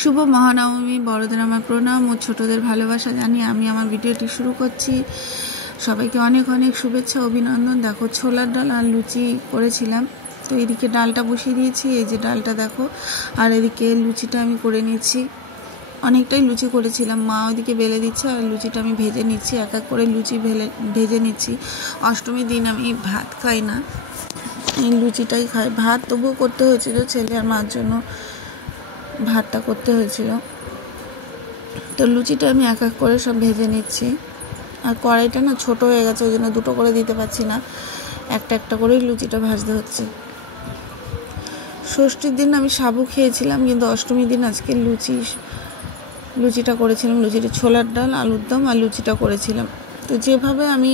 শুভ মহানবমী, বড়দের আমার প্রণাম ও ছোটদের ভালোবাসা জানিয়ে আমি আমার ভিডিওটি শুরু করছি। সবাইকে অনেক অনেক শুভেচ্ছা, অভিনন্দন। দেখো, ছোলার ডাল আর লুচি করেছিলাম, তো এদিকে ডালটা বসিয়ে দিয়েছি, এই যে ডালটা দেখো, আর এদিকে লুচিটা আমি করে নিচ্ছি। অনেকটাই লুচি করেছিলাম, মা ওইদিকে বেলে দিচ্ছে আর লুচিটা আমি ভেজে নিচ্ছি, এক এক করে লুচি ভেজে নিচ্ছি। অষ্টমীর দিন আমি ভাত খাই না, এই লুচিটাই খাই। ভাত তবুও করতে হয়েছিল, ছেলে আর মার জন্য ভাতটা করতে হয়েছিল। তো লুচিটা আমি এক এক করে সব ভেজে নিচ্ছি। আর কড়াইটা না ছোট হয়ে গেছে, ওই জন্য দুটো করে দিতে পারছি না, একটা একটা করেই লুচিটা ভাজতে হচ্ছে। ষষ্ঠীর দিন আমি সাবু খেয়েছিলাম, কিন্তু অষ্টমীর দিন আজকে লুচিটা করেছিলাম। লুচিটা ছোলার ডাল, আলুর দম আর লুচিটা করেছিলাম। তো যেভাবে আমি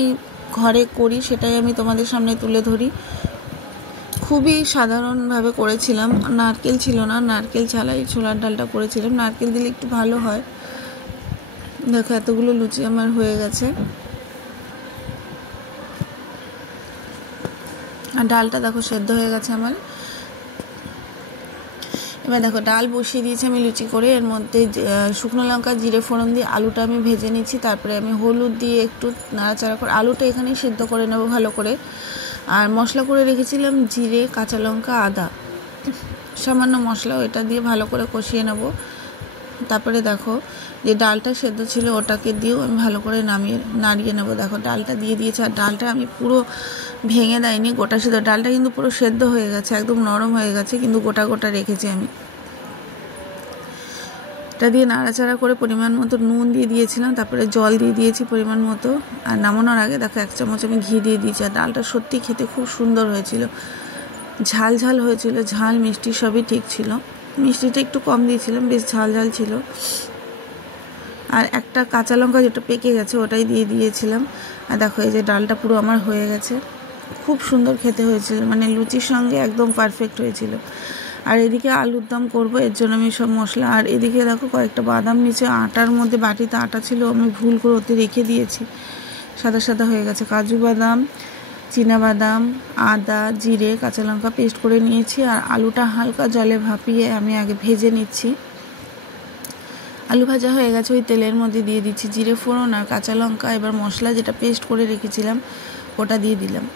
ঘরে করি সেটাই আমি তোমাদের সামনে তুলে ধরি। খুবই সাধারণভাবে করেছিলাম, নারকেল ছিল না, নারকেল ছাড়াই ছোলার ডালটা করেছিলাম। নারকেল দিলে একটু ভালো হয়। দেখো, এতগুলো লুচি আমার হয়ে গেছে। আর ডালটা দেখো সেদ্ধ হয়ে গেছে আমার। এবার দেখো, ডাল বসিয়ে দিয়েছি আমি লুচি করে। এর মধ্যে শুকনো লঙ্কা, জিরে ফোড়ন দিয়ে আলুটা আমি ভেজে নিচ্ছি। তারপরে আমি হলুদ দিয়ে একটু নাড়াচাড়া করে আলুটা এখানেই সিদ্ধ করে নেবো ভালো করে। আর মশলা করে রেখেছিলাম জিরে, কাঁচা লঙ্কা, আদা, সামান্য মশলা, ওইটা দিয়ে ভালো করে কষিয়ে নেব। তারপরে দেখো, যে ডালটা সেদ্ধ ছিল ওটাকে দিয়েও আমি ভালো করে নাড়িয়ে নেব। দেখো, ডালটা দিয়ে দিয়েছি, আর ডালটা আমি পুরো ভেঙে দেয়নি, গোটা সেদ্ধ। ডালটা কিন্তু পুরো সেদ্ধ হয়ে গেছে, একদম নরম হয়ে গেছে, কিন্তু গোটা গোটা রেখেছি আমি। এটা দিয়ে নাড়াচাড়া করে পরিমাণ মতো নুন দিয়ে দিয়েছিলাম, তারপরে জল দিয়ে দিয়েছি পরিমাণ মতো। আর নামানোর আগে দেখো 1 চামচ আমি ঘি দিয়ে দিয়েছি। আর ডালটা সত্যি খেতে খুব সুন্দর হয়েছিল, ঝাল ঝাল হয়েছিল, ঝাল মিষ্টি সবই ঠিক ছিল। মিষ্টিটা একটু কম দিয়েছিলাম, বেশ ঝাল ঝাল ছিল। আর একটা কাঁচা লঙ্কা যেটা পেকে গেছে ওটাই দিয়ে দিয়েছিলাম। আর দেখো, এই যে ডালটা পুরো আমার হয়ে গেছে, খুব সুন্দর খেতে হয়েছিল, মানে লুচির সঙ্গে একদম পারফেক্ট হয়েছিল। আর এদিকে আলুর দম করবো, এর জন্য আমি সব মশলা। আর এদিকে দেখো, কয়েকটা বাদাম নিচে আটার মধ্যে, বাটিতে আটা ছিল, আমি ভুল করে ওতে রেখে দিয়েছি, সাদা সাদা হয়ে গেছে। কাজু বাদাম, বাদাম, আদা, জিরে, কাঁচা লঙ্কা পেস্ট করে নিয়েছি। আর আলুটা হালকা জলে ভাপিয়ে আমি আগে ভেজে নিচ্ছি। আলু ভাজা হয়ে গেছে, ওই তেলের মধ্যে দিয়ে দিচ্ছি জিরে ফোড়ন আর কাঁচা লঙ্কা। এবার মশলা যেটা পেস্ট করে রেখেছিলাম ওটা দিয়ে দিলাম।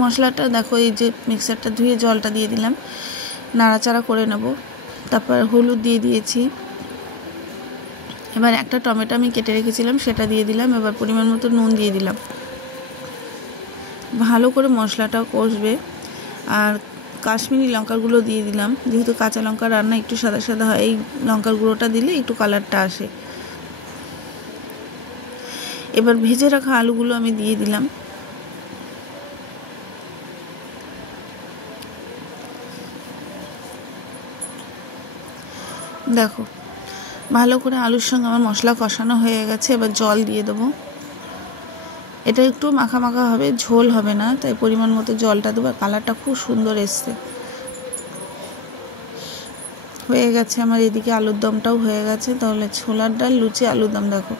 মশলাটা দেখো, এই যে মিক্সারটা ধুয়ে জলটা দিয়ে দিলাম, নাড়াচাড়া করে নেব। তারপর হলুদ দিয়ে দিয়েছি। এবার একটা টমেটো আমি কেটে রেখেছিলাম সেটা দিয়ে দিলাম। এবার পরিমাণ মতো নুন দিয়ে দিলাম। ভালো করে মশলাটাও কষবে। আর কাশ্মীরি লঙ্কার গুঁড়ো দিয়ে দিলাম, যেহেতু কাঁচা লঙ্কা রান্না একটু সাদা সাদা হয়, এই লঙ্কার গুঁড়োটা দিলে একটু কালারটা আসে। এবার ভেজে রাখা আলুগুলো আমি দিয়ে দিলাম। দেখো, ভালো করে আলুর সঙ্গে আমার মশলা কষানো হয়ে গেছে। এবার জল দিয়ে দেবো। এটা একটু মাখা মাখা হবে, ঝোল হবে না, তাই পরিমাণ মতো জলটা দেবো। কালারটা খুব সুন্দর এসছে, হয়ে গেছে আমার। এদিকে আলুর দমটাও হয়ে গেছে। তাহলে ছোলার ডাল, লুচি, আলুর দম, দেখো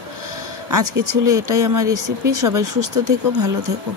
আজকে ছিল এটাই আমার রেসিপি। সবাই সুস্থ থেকো, ভালো থেকো।